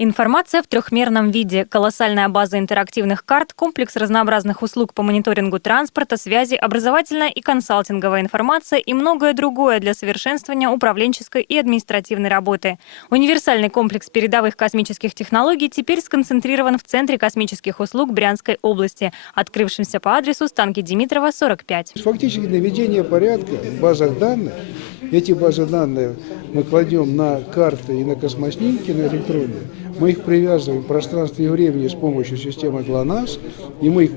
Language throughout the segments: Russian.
Информация в трехмерном виде, колоссальная база интерактивных карт, комплекс разнообразных услуг по мониторингу транспорта, связи, образовательная и консалтинговая информация и многое другое для совершенствования управленческой и административной работы. Универсальный комплекс передовых космических технологий теперь сконцентрирован в Центре космических услуг Брянской области, открывшемся по адресу Станки Димитрова, 45. Фактически наведение порядка в базах данных. Эти базы данных мы кладем на карты и на космоснимки, на электронные. Мы их привязываем в пространстве и времени с помощью системы ГЛОНАСС, и мы их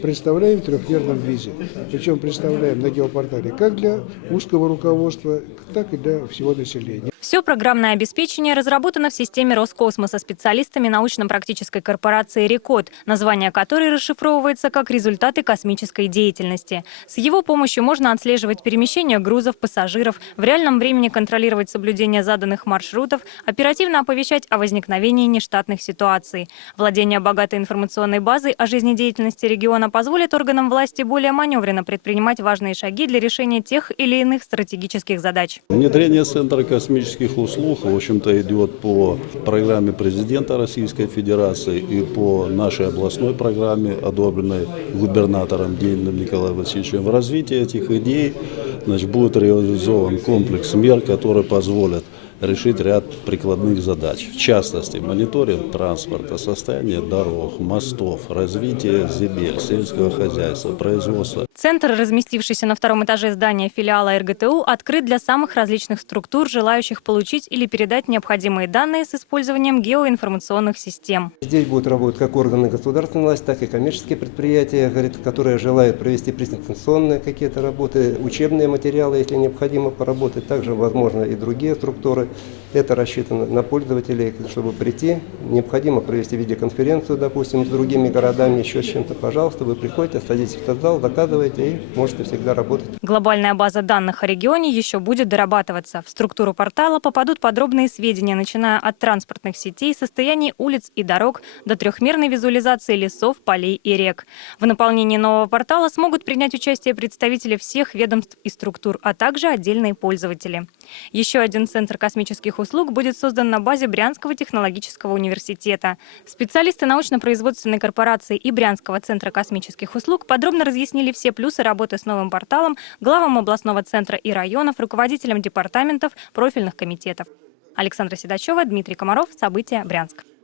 представляем в трехмерном виде. Причем представляем на геопортале как для узкого руководства, так и для всего населения. Все программное обеспечение разработано в системе Роскосмоса специалистами научно-практической корпорации «Рекод», название которой расшифровывается как «результаты космической деятельности». С его помощью можно отслеживать перемещение грузов, пассажиров, в реальном времени контролировать соблюдение заданных маршрутов, оперативно оповещать о возникновении нештатных ситуаций. Владение богатой информационной базой о жизнедеятельности региона позволит органам власти более маневренно предпринимать важные шаги для решения тех или иных стратегических задач. Внедрение Центра космических услуг, в общем-то, идет по программе президента Российской Федерации и по нашей областной программе, одобренной губернатором Дениным Николаем Васильевичем. В развитии этих идей значит, будет реализован комплекс мер, которые позволят решить ряд прикладных задач. В частности, мониторинг транспорта, состояние дорог, мостов, развитие земель, сельского хозяйства, производства. Центр, разместившийся на втором этаже здания филиала РГТУ, открыт для самых различных структур, желающих получить или передать необходимые данные с использованием геоинформационных систем. Здесь будут работать как органы государственной власти, так и коммерческие предприятия, которые желают провести презентационные какие-то работы, учебные материалы, если необходимо поработать. Также, возможно, и другие структуры. Это рассчитано на пользователей, чтобы прийти. Необходимо провести видеоконференцию, допустим, с другими городами, еще с чем-то. Пожалуйста, вы приходите, садитесь в этот зал, заказываете и можете всегда работать. Глобальная база данных о регионе еще будет дорабатываться. В структуру портала попадут подробные сведения, начиная от транспортных сетей, состояний улиц и дорог до трехмерной визуализации лесов, полей и рек. В наполнении нового портала смогут принять участие представители всех ведомств и структур, а также отдельные пользователи. Еще один центр космических услуг будет создан на базе Брянского технологического университета. Специалисты научно-производственной корпорации и Брянского центра космических услуг подробно разъяснили плюсы работы с новым порталом главам областного центра и районов, руководителям департаментов, профильных комитетов. Александра Седачева, Дмитрий Комаров. События. Брянск.